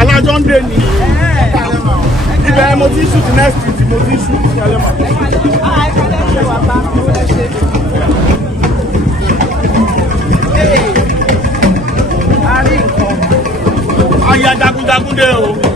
alájọ ń dé ni ibẹ̀ mo ti shoot next week mo ti shoot ní alẹ́ mọ́. Aya Jagun Jagun dé o.